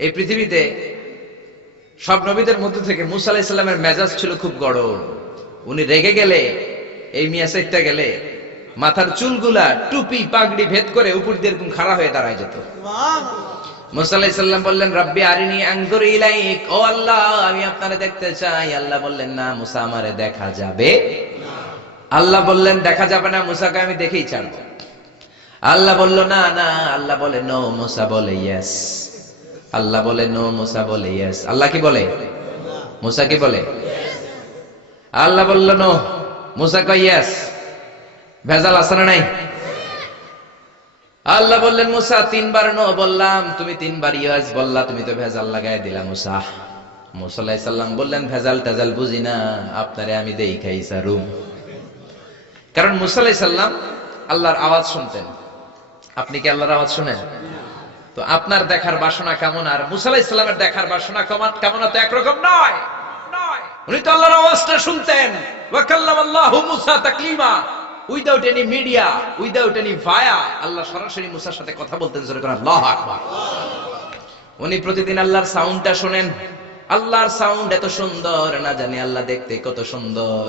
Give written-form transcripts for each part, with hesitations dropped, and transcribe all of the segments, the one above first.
এই পৃথিবীতে সব নবীদের মধ্য থেকে মুসা আলাইহিস সালামের মেজাজ ছিল খুব গরম। উনি রেগে গেলে, এই মিয়া সাইটটা গেলে মাথার চুলগুলা টুপি পাগড়ি ভেদ করে উপর দিয়ে এরকম খাড়া হয়ে দাঁড়ায় যেত। মুসা আলাইহিস সালাম বললেন, রাব্বি আরিনি আনজুর ইলাইক, ও আল্লাহ আমি আপনারে দেখতে চাই। আল্লাহ বললেন, না মুসা আমারে দেখা যাবে না। আল্লাহ বললেন, দেখা যাবে না, মুসাকে আমি দেখেই ছাড়বো। আল্লাহ বলল, না না। আল্লাহ বলে নো, মুসা বলে ইয়েস। আল্লাহ বলে নো, মুসা বলে ইয়েস। আল্লাহ কি বলে? মুসা কি বলে? আল্লাহ বলল নো, মুসা কয় ইয়েস। ভেজাল আছে না নাই? আল্লাহ বললেন, মুসা তিনবার নো বললাম, তুমি তিনবার ইয়েস বললা, তুমি তো ভেজাল লাগাই দিলা মুসা। মুসা আলাইহিস সালাম বললেন, ভেজাল টেজাল বুঝি না, আপনারে আমি দেখাই সারুম। কারণ মুসা আলাইহিস সালাম আল্লাহর আওয়াজ শুনতেন। আপনি কি আল্লাহর আওয়াজ শুনেন? তো আপনার দেখার বাসনা কেমন আর মুসা আলাইহিস সালামের দেখার বাসনা কেমন তো একরকম নয়। উনি তো আল্লাহর আওয়াজটা শুনতেন। ওয়া কাল্লামাল্লাহু মুসা তাকলিমা, without any media, without any via, আল্লাহ সরাসরি মুসার সাথে কথা বলতেন। জোরে করে আল্লাহু আকবার। উনি প্রতিদিন আল্লাহর সাউন্ডটা শুনেন। আল্লাহর সাউন্ড এত সুন্দর, না জানি আল্লাহ দেখতে কত সুন্দর।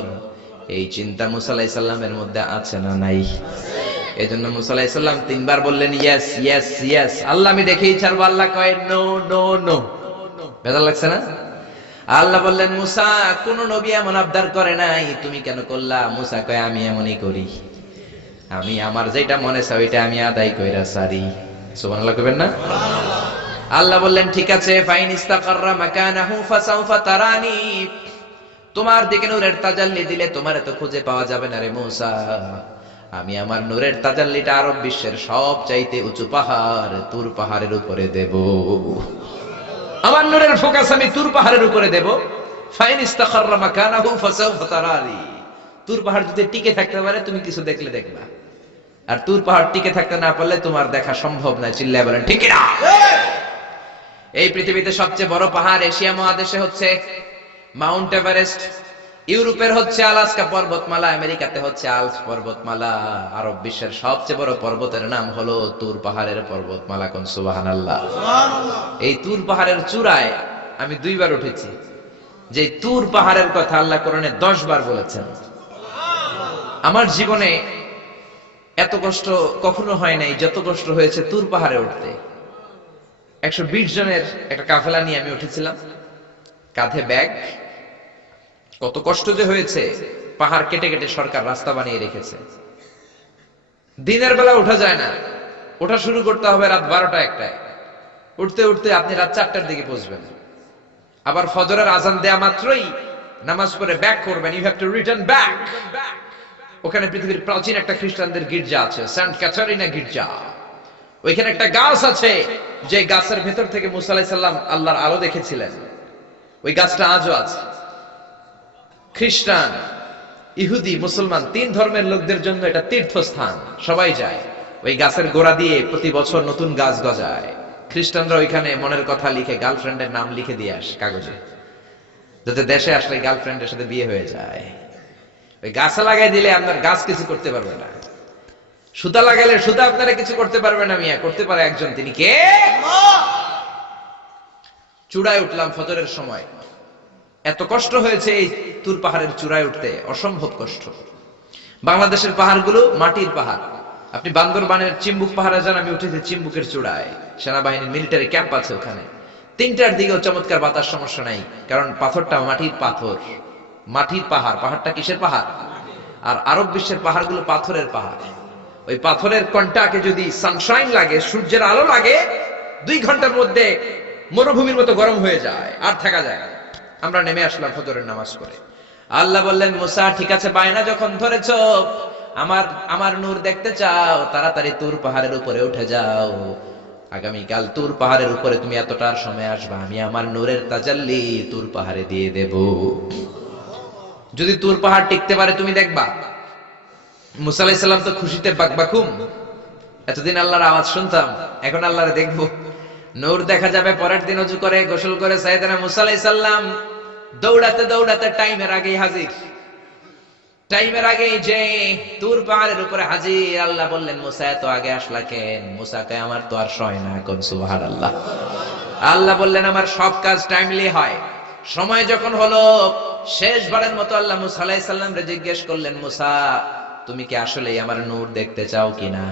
এই চিন্তা মুসা আলাইহিস সালামের মধ্যে আছে না নাই? এজন্য মুসা আলাইহিস সালাম তিনবার বললেন ইয়েস ইয়েস ইয়েস। আল্লাহ আমি দেখেই ছাড়বো। আল্লাহ কয় নো নো নো। বেজার লাগছে না? আল্লাহ বললেন, মুসা কোন নবী এমন আবদার করে নাই, তুমি কেন করলা? মুসা কয় আমি এমনই করি, আমি আমার যেটা মনে চাই ওইটা আমি আদায় কইরা সারি। সুবহানাল্লাহ কইবেন না? আল্লাহ বললেন, ঠিক আছে, ফাইন ইস্তাকাররা মাকানাহু ফাসাউফা তারানি। তোমার দিকে নূরের তাজাল্লি দিলে তোমারে তো খুঁজে পাওয়া যাবে না রে মুসা। আমি আমার নূরের তাজাল্লিটা আরব বিশ্বের সব চাইতে উঁচু পাহাড় তুর পাহাড়ের উপরে দেব। আমার নূরের ফোকাস আমি তুর পাহাড়ের উপরে দেব। ফাইন ইস্তাকাররা মাকানাহু ফাসাউফা তারানি। তুর পাহাড় যদি টিকে থাকতে পারে তুমি কিছু দেখলে দেখবা, আর তুর পাহাড় টিকে থাকতে না পারলে তোমার দেখা সম্ভব না। চিল্লায় বলেন ঠিক না? এই পৃথিবীতে সবচেয়ে বড় পাহাড় এশিয়া মহাদেশে হচ্ছে মাউন্ট এভারেস্ট, ইউরোপের হচ্ছে আলাস্কা পর্বতমালা, আমেরিকাতে হচ্ছে আল্পস পর্বতমালা, আরব বিশ্বের সবচেয়ে বড় পর্বতের নাম হলো তুর পাহাড়ের পর্বতমালা। কোন সুবহানাল্লাহ। এই তুর পাহাড়ের চূড়ায় আমি 2 বার উঠেছি। যে তুর পাহাড়ের কথা আল্লাহ কোরআনে 10 বার বলেছেন। আমার জীবনে এত কষ্ট কখনো হয় নাই যত কষ্ট হয়েছে তুর পাহাড়ে উঠতে। 120 জনের একটা কাফেলা নিয়ে আমি উঠেছিলাম, কাঁধে ব্যাগ। কত কষ্ট যে হয়েছে। পাহাড় কেটে কেটে সরকার রাস্তা বানিয়ে রেখেছে। দিনের বেলা ওঠা যায় না, ওঠা শুরু করতে হবে রাত 12টা 1টায়। উঠতে উঠতে আপনি রাত 4টার দিকে পৌঁছবেন। আবার ফজরের আজান দেয়া মাত্রই নামাজ পড়ে ব্যাক করবেন। You have to return back. ওখানে পৃথিবীর প্রাচীন একটা খ্রিস্টানদের গির্জা আছে, সেন্ট ক্যাথারিনা গির্জা। ওইখানে একটা গাছ আছে, যে গাছের ভেতর থেকে মুসা আলাইহিস সালাম আল্লাহর আলো দেখেছিলেন। ওই গাছটা আজও আছে। খ্রিস্টান, ইহুদি, মুসলমান 3 ধর্মের লোকদের জন্য এটা তীর্থস্থান, সবাই যায়। ওই গাছের গোড়া দিয়ে প্রতি বছর নতুন গাছ গজায়। খ্রিস্টানরা ওইখানে মনের কথা লিখে, গার্লফ্রেন্ডের নাম লিখে দিয়ে আসে কাগজে, যাতে দেশে আসলে গার্লফ্রেন্ডের সাথে বিয়ে হয়ে যায়। ওই গাছে লাগাই দিলে আপনার গাছ কিছু করতে পারবে না। সুতা লাগাইলে সুতা আপনারা কিছু করতে পারবে না। মিয়া করতে পারে একজন, তিনি কে? চূড়ায় উঠলাম ফজরের সময়। এত কষ্ট হয়েছে এই তুর পাহাড়ের চূড়ায় উঠতে, অসম্ভব কষ্ট। বাংলাদেশের পাহাড়গুলো মাটির পাহাড়। আপনি বান্দরবানের চিম্বুক পাহাড়ে যান, আমি উঠেছি চিম্বুকের চূড়ায়। সেনাবাহিনীর মিলিটারি ক্যাম্প আছে ওখানে। 3টার দিকেও চমৎকার বাতাস, সমস্যা নাই, কারণ পাথরটা মাটির পাথর। মাটির পাহাড়। পাহাড়টা কিসের পাহাড়? আর আরব বিশ্বের পাহাড়গুলো পাথরের পাহাড়। ওই পাথরের কন্টাকে যদি সানশাইন লাগে, সূর্যের আলো লাগে, 2 ঘন্টার মধ্যে মরুভূমির মতো গরম হয়ে যায়, আর থাকা যায় না। আমরা নেমে আসলাম ফজরের নামাজ পড়ে। আল্লাহ বললেন, মুসা ঠিক আছে, বায়না যখন ধরেছ, আমার নূর দেখতে চাও, তাড়াতাড়ি তুর পাহাড়ের উপরে উঠে যাও। আগামীকাল তুর পাহাড়ের উপরে তুমি এতটার সময় আসবা, আমি আমার নূরের তাজাল্লি তুর পাহাড়ে দিয়ে দেব। যদি তুর পাহাড় টিকতে পারে তুমি দেখবা। মুসা আলাইহিস সালাম তো খুশিতে বাকবাকুম। এতদিন আল্লাহর আওয়াজ শুনতাম, এখন আল্লাহরে দেখবো, নূর দেখা যাবে। পরের দিন ওযু করে গোসল করে সাইয়েদনা মুসা আলাইহিস সালাম দৌড়াতে দৌড়াতে টাইমের আগেই হাজির। টাইমের আগেই যে তুর পাহাড়ের উপরে হাজির। আল্লাহ বললেন, মুসা এত আগে আসলা কেন? মুসা কয়, আমার তো আর সয় না। কোন সুবহানাল্লাহ। আল্লাহ বললেন আমার সব কাজ টাইমলি হয়। সময় যখন হলো, শেষবারের মতো আল্লাহ মুসা আলাইহিস সালাম রে জিজ্ঞেস করলেন, মুসা তুমি কি আসলেই আমার নূর দেখতে চাও কিনা?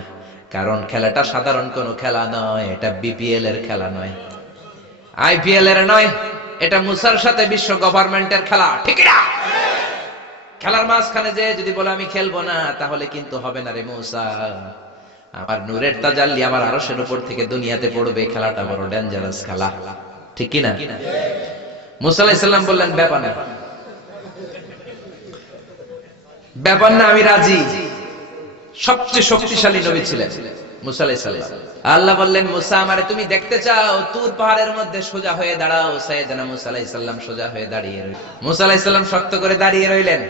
কারণ খেলাটা সাধারণ কোনো খেলা নয়, এটা বিপিএল এর খেলা নয়, আইপিএল এর নয়, এটা মুসার সাথে বিশ্ব গভর্নমেন্টের খেলা, ঠিক না? খেলার মাঝখানে যে যদি বলে আমি খেলবো না, তাহলে কিন্তু হবে না রে মুসা। আমার নূরের তাজাল্লি আমার আরশের উপর থেকে দুনিয়াতে পড়বে, খেলাটা বড় ডেঞ্জারাস খেলা, ঠিক কি না? মুসা আলাইহিস সালাম বললেন ব্যাপার না, ব্যাপার না, আমি রাজি। সবচেয়ে শক্তিশালী নবী ছিলেন মুসা আলাইহিস সালাম। আল্লাহ বললেন মুসা আমারে তুমি দেখতে চাও, তুর পাহাড়ের মধ্যে সোজা হয়ে দাঁড়াও। সাইয়েদনা মুসা আলাইহিস সালাম সোজা হয়ে দাঁড়িয়ে রইলেন। মুসা আলাইহিস সালাম শক্ত করে দাঁড়িয়ে রইলেন।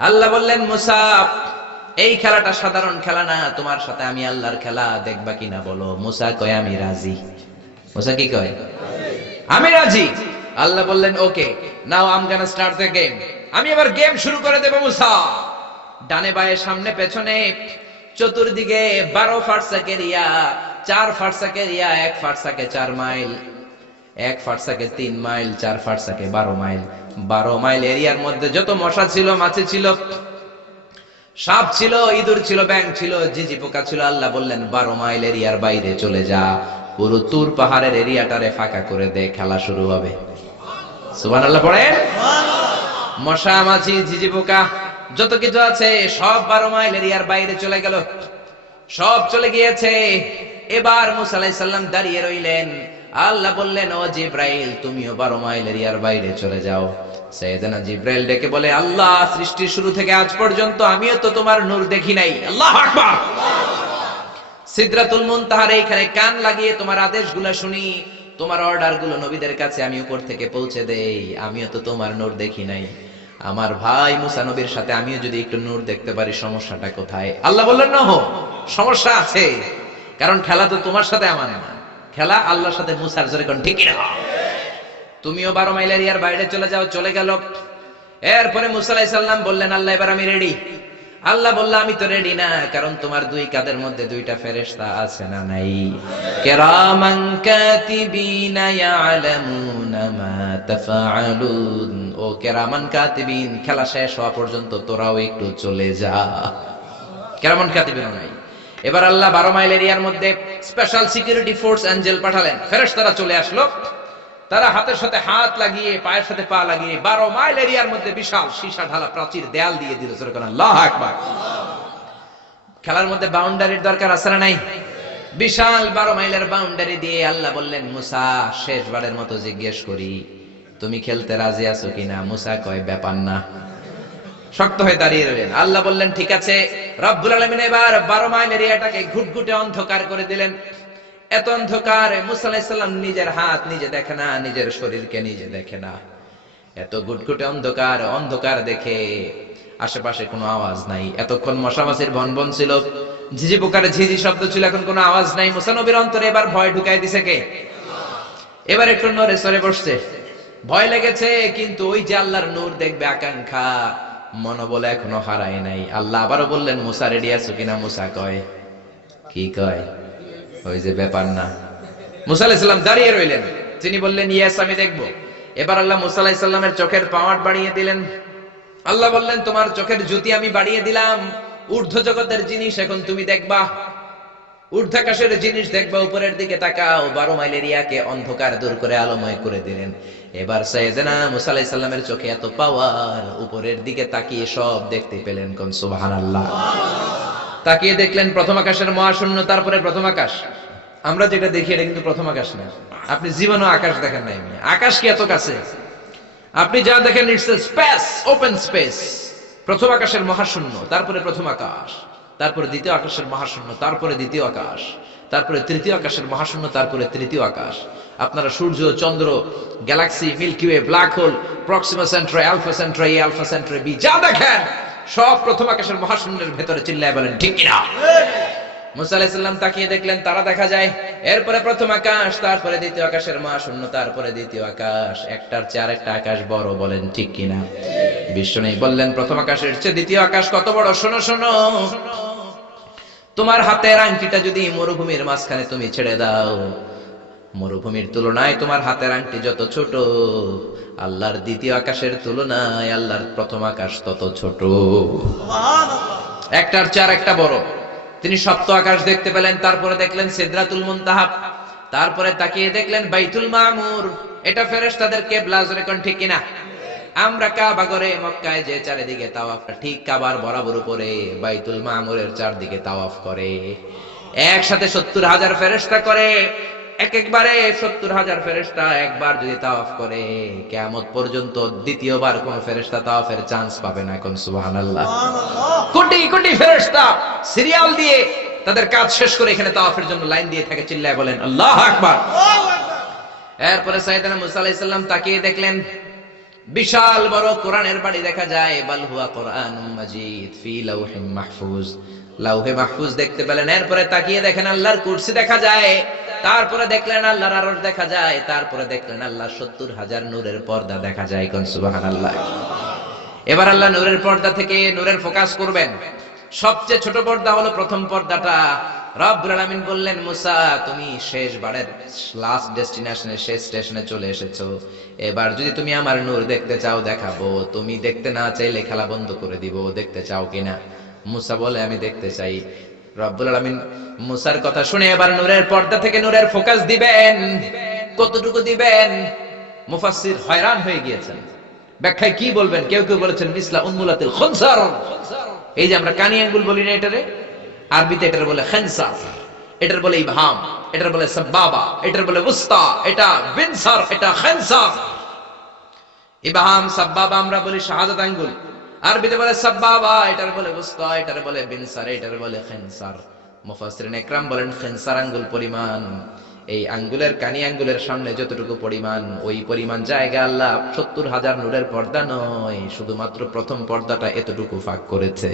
আল্লাহ বললেন মুসা এই খেলাটা সাধারণ খেলা না, তোমার সাথে আমি আল্লাহর খেলা, দেখবা কিনা বলো? মুসা কয় আমি রাজি। মুসা কি কয়? আমি রাজি। আল্লাহ বললেন okay, now I am gonna start the game. আমি এবার গেম শুরু করে দেব মুসা। ডানে বায়ে সামনে পেছনে চতুর্দিকে 12 ফারসাক এরিয়া, 4 ফারসাক এরিয়া, 1 ফারসাকে 4 মাইল, 1 ফারসাকে 3 মাইল, 4 ফারসাকে 12 মাইল। 12 মাইল এরিয়ার মধ্যে যত মশা ছিল, মাছি ছিল, সাপ ছিল, ইঁদুর ছিল, ব্যাঙ ছিল, ঝিঝি পোকা ছিল, আল্লাহ বললেন 12 মাইল এরিয়ার বাইরে চলে যা, পুরো তুর পাহাড়ের এরিয়াটারে ফাঁকা করে দে, খেলা শুরু হবে। সুবহানাল্লাহ পড়েন। মশা মাছি ঝিঝি পোকা যত কিছু আছে সব 12 মাইল এরিয়ার বাইরে চলে গেল, সব চলে গিয়েছে। এবার মুসা আলাইহিস সালাম দাঁড়িয়ে রইলেন। আল্লাহ বললেন ও জিব্রাইল তুমিও 12 মাইল এরিয়ার বাইরে চলে যাও। সাইয়েদনা জিব্রাইল ডেকে বলে আল্লাহ সৃষ্টির শুরু থেকে আজ পর্যন্ত আমিও তো তোমার নূর দেখি নাই। আল্লাহু আকবার। সিদরাতুল মুনতাহার এইখানে কান লাগিয়ে তোমার আদেশগুলো শুনি, তোমার অর্ডারগুলো নবীদের কাছে আমি উপর থেকে পৌঁছে দেই, আমিও তো তোমার নূর দেখি নাই। আমার ভাই মুসা নবীর সাথে আমিও যদি একটু নূর দেখতে পারি, সমস্যাটা কোথায়? আল্লাহ বললেন না, সমস্যা আছে, কারণ খেলা তো তোমার সাথে আমার না, খেলা আল্লাহর সাথে মুসার। জোরে কোন ঠিক না? তুমিও 12 মাইল এরিয়ার বাইরে চলে যাও। চলে গেল। এরপরে মুসা আলাইহিস সালাম বললেন আল্লাহ এবার আমি রেডি। আল্লাহ বলল আমি তো রেডি না, কারণ তোমার দুই কাঁধের মধ্যে দুইটা ফেরেশতা আছে না নাই? কিরামান কাতিবিনা ইয়ালামুনা মা তাফআলুন। ও কিরামান কাতিবিন, খেলা শেষ হওয়া পর্যন্ত তোরাও একটু চলে যা। কিরামান কাতিবিন নাই। এবার আল্লাহ 12 মাইল এরিয়ার মধ্যে স্পেশাল সিকিউরিটি ফোর্স এঞ্জেল পাঠালেন। ফেরেশতারা চলে আসলো। তারা হাতের সাথে হাত লাগিয়ে, পায়ের সাথে পা লাগিয়ে 12 মাইল এরিয়ার মধ্যে বিশাল সীসা ঢালা প্রাচীর দেয়াল দিয়ে দিল। আল্লাহু আকবার। খেলার মধ্যে বাউন্ডারির দরকার আছে না নাই? বিশাল 12 মাইলের বাউন্ডারি দিয়ে আল্লাহ বললেন মুসা শেষবারের মতো জিজ্ঞেস করি, তুমি খেলতে রাজি আছো কিনা? মুসা কয় ব্যাপার না, শক্ত হয়ে দাঁড়িয়ে রইলেন। আল্লাহ বললেন ঠিক আছে। রব্বুল আলামিন এবার 12 মাইল এরিয়াটাকে ঘুটঘুটে অন্ধকার করে দিলেন। এত অন্ধকার, মুসা আলাইহিস সালাম নিজের হাত নিজে দেখে না, নিজের শরীরকে নিজে দেখে না। এত ঘুটঘুটে অন্ধকার, অন্ধকার দেখে আশেপাশে কোনো আওয়াজ নাই। এতক্ষণ মশা মাছির ভনভন ছিল, ঝিঝি পোকার ঝিঝি শব্দ ছিল, এখন কোনো আওয়াজ নাই। মুসা নবীর অন্তরে এবার ভয় ঢুকাই দিছে কে? এবার একটু নড়ে সরে বসছে, ভয় লেগেছে, কিন্তু ওই যে আল্লাহর নূর দেখবে আকাঙ্ক্ষা মনোবল এখনো হারায় নাই। আল্লাহ আবারও বললেন মুসা রেডি আছো কিনা? মুসা কয় কি কয়? ওই যে ব্যাপার না। মুসা আলাইহিস সালাম দাঁড়িয়ে রইলেন। তিনি বললেন ইয়েস আমি দেখব। এবার আল্লাহ মুসা আলাইহিস সালামের চোখের পাওয়ার বাড়িয়ে দিলেন। আল্লাহ বললেন তোমার চোখের জ্যোতি আমি বাড়িয়ে দিলাম, ঊর্ধ্ব জগতের জিনিস এখন তুমি দেখবা, ঊর্ধ্বাকাশের জিনিস দেখবা, উপরের দিকে তাকাও। 12 মাইল এরিয়াকে অন্ধকার দূর করে আলোময় করে দিলেন। এবার সাইয়েদনা মুসা আলাইহিস সালামের চোখে এত পাওয়ার, উপরের দিকে তাকিয়ে সব দেখতে পেলেন। কোন সুবহানাল্লাহ। তাকিয়ে দেখলেন প্রথম আকাশের মহাশূন্য, তারপরে প্রথম আকাশ। আমরা যেটা দেখি এটা কিন্তু প্রথম আকাশ না। আপনি জীবনে আকাশ দেখেন নাই। আকাশ কি এত কাছে? আপনি যা দেখেন it's a space, open space. প্রথম আকাশের মহাশূন্য, তারপরে প্রথম আকাশ, তারপরে দ্বিতীয় আকাশের মহাশূন্য, তারপরে দ্বিতীয় আকাশ, তারপরে তৃতীয় আকাশের মহাশূন্য, তারপরে তৃতীয় আকাশ। আপনারা সূর্য, চন্দ্র, galaxy, Milky Way, black hole, Proxima Centauri, Alpha Centauri, Alpha Centauri B, যা দেখেন সব প্রথম আকাশের মহাশূন্যের ভেতরে। চিল্লায় বলেন ঠিক কিনা? মুসা আলাইহিস সালাম তাকিয়ে দেখলেন তারা দেখা যায়। এরপরে প্রথম আকাশ, তারপরে দ্বিতীয় আকাশের মহাশূন্য, তারপরে দ্বিতীয় আকাশ। একটার চেয়ে আরেকটা আকাশ বড়। বলেন ঠিক কিনা? বিষ্ণু বললেন প্রথম আকাশের চেয়ে দ্বিতীয় আকাশ কত বড়? শোনো শোনো, তোমার হাতের আংটিটা যদি মরুভূমির মাঝখানে তুমি ছেড়ে দাও, মরুভূমির তুলনায় তোমার হাতের আংটি যত ছোট, আল্লাহর দ্বিতীয় আকাশের তুলনায় আল্লাহর প্রথম আকাশ তত ছোট। একটার চেয়ে একটা বড়। তিনি সপ্ত আকাশ দেখতে পেলেন, তারপরে দেখলেন সিদরাতুল মুনতাহা, তারপরে তাকিয়ে দেখলেন বাইতুল মামুর। এটা ফেরেশতাদের কিবলা, জোরে কোন ঠিক কিনা? আমরা কাবা ঘরে মক্কায় যে চারিদিকে তাওয়াফ, ঠিক কাবার বরাবর উপরে বাইতুল মামুরের চারদিকে তাওয়াফ করে। একসাথে 70,000 ফেরেশতা করে। একবারে 70,000 ফেরেশতা একবার যদি তাওয়াফ করে, কিয়ামত পর্যন্ত দ্বিতীয়বার কোন ফেরেশতা তাওয়াফের চান্স পাবে না। কোন সুবহানাল্লাহ। কোটি কোটি ফেরেশতা সিরিয়াল দিয়ে তাদের কাজ শেষ করে এখানে তাওয়াফের জন্য লাইন দিয়ে থাকে। চিল্লায় বলেন আল্লাহু আকবার। এরপরে সাইয়েদনা মুসা আলাইহিস সালাম তাকিয়ে দেখলেন বিশাল বড় কোরআনের বাড়ি দেখা যায়। বাল হুয়া কোরআনুম মাজিদ ফি লাউহিম মাহফুজ, লাউহে মাহফুজ দেখতে পেলেন। এরপরে তাকিয়ে দেখেন আল্লাহর কুরসি দেখা যায়, তারপরে দেখলেন আল্লাহর আরশ দেখা যায়, তারপরে দেখলেন আল্লাহ 70,000 নূরের পর্দা দেখা যায়। কোন সুবহানাল্লাহ। এবার আল্লাহ নূরের পর্দা থেকে নূরের ফোকাস করবেন। সবচেয়ে ছোট পর্দা হলো প্রথম পর্দাটা। রব্বুল আলামিন বললেন, মুসা তুমি শেষবারের লাস্ট ডেস্টিনেশনে, শেষ স্টেশনে চলে এসেছো। এবার যদি তুমি আমার নূর দেখতে চাও দেখাবো, তুমি দেখতে না চাইলে খেলা বন্ধ করে দিব। দেখতে চাও কিনা? মুসা বলে আমি দেখতে চাই। রব্বুল আলামিন মুসার কথা শুনে এবার নূরের পর্দা থেকে নূরের ফোকাস দিবেন। কতটুকু দিবেন? মুফাসসির হয়রান হয়ে গিয়েছেন। ব্যাখ্যায় কি বলবেন? কেউ কেউ বলেছেন মিসলা উন্মুলাতিল খুনসার। এই যে আমরা কানি আঙ্গুল বলি না, এটারে আরবিতে এটার বলে খেনসার, এটার বলে ইবহাম, এটার বলে সাবাবা, এটার বলে উস্তা, এটা বিনসার, এটা খেনসার। ইবহাম সাবাবা আমরা বলি শাহাদাত আঙ্গুল, আরবিতে বলে সাবাবা, এটার বলে উস্তা, এটার বলে বিনসার, এটার বলে খেনসার। মুফাসসিরিন ইকরাম বলেন খেনসার আঙ্গুল পরিমাণ, এই আঙ্গুলের কানি আঙ্গুলের সামনে যতটুকু পরিমাণ, ওই পরিমাণ জায়গা আল্লাহ 70,000 নূরের পর্দা নয়, শুধুমাত্র প্রথম পর্দাটা এতটুকু ফাঁক করেছে।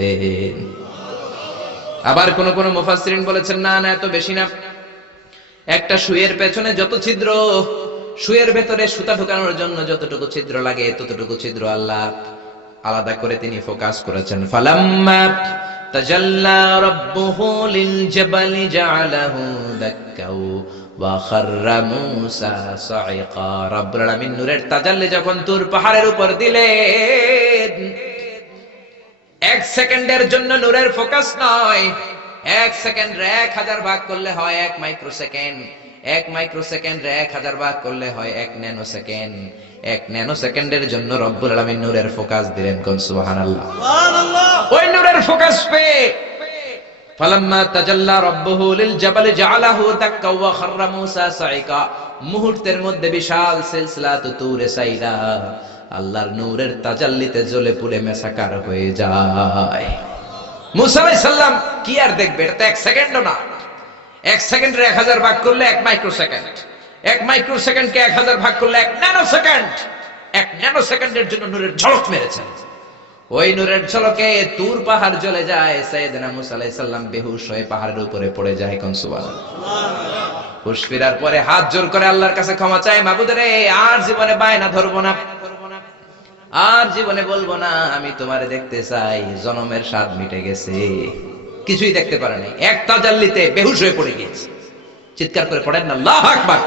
আবার কোন কোন মুফাসসিরিন বলেছেন না না, এত বেশি না। একটা সুইয়ের পেছনে যত ছিদ্র, সুইয়ের ভেতরে সুতা ঢোকানোর জন্য যতটুকু ছিদ্র লাগে, ততটুকু ছিদ্র আল্লাহ আলাদা করে তিনি ফোকাস করেছেন। ফালাম্মা তাজাল্লা রাব্বুহু লিল জাবালি জাআলাহু দাক্কাও ওয়া খাররা মূসা সাইকা। রব্বুল আলামিন নূরের তাজাল্লি যখন তুর পাহাড়ের উপর দিলেন, 1 সেকেন্ডের জন্য নূরের ফোকাস নয়। 1 সেকেন্ড 1000 ভাগ করলে হয় 1 মাইক্রোসেকেন্ড। 1 মাইক্রোসেকেন্ড 1000 ভাগ করলে হয় 1 ন্যানো সেকেন্ড। 1 ন্যানো সেকেন্ডের জন্য রব্বুল আলামিন নূরের ফোকাস দিলেন। কোন সুবহানাল্লাহ। সুবহানাল্লাহ। ওই নূরের ফোকাস পেয়ে ফালাম্মা তাজাল্লা রাব্বুহু লিল জাবালি জাআলাহু দাক্কা ওয়া খাররা মূসা সাইকা, মুহূর্তের মধ্যে বিশাল সিলসিলাত তুরে সাইরা আল্লাহর নূরের তাজাল্লিতে জ্বলে পুড়ে মেসাকার হয়ে যায়। মূসা আলাইহিস সালাম কি আর দেখবে? এটা তো 1 সেকেন্ডও না। 1 সেকেন্ডে 1000 ভাগ করলে 1 মাইক্রোসেকেন্ড। 1 মাইক্রোসেকেন্ডকে 1000 ভাগ করলে 1 ন্যানো সেকেন্ড। 1 ন্যানো সেকেন্ডের জন্য নূরের ঝলক মেরেছেন। ওই নূরের ঝলকে তুর পাহাড় জ্বলে যায়। সাইয়েদনা মূসা আলাইহিস সালাম বেহুশ হয়ে পাহাড়ের উপরে পড়ে যায়। কোন সুবহানাল্লাহ। হুশ ফেরার পরে হাত জোর করে আল্লাহর কাছে ক্ষমা চায়, মাবুদ রে, আর জীবনে বায়না ধরবো না, আর জীবনে বলবো না আমি তোমারে দেখতে চাই। জনমের স্বাদ মিটে গেছে, কিছুই দেখতে পারে নাই। এক তাজাল্লিতে বেহুশ হয়ে পড়ে গিয়েছে। চিৎকার করে পড়েন না আল্লাহু আকবার।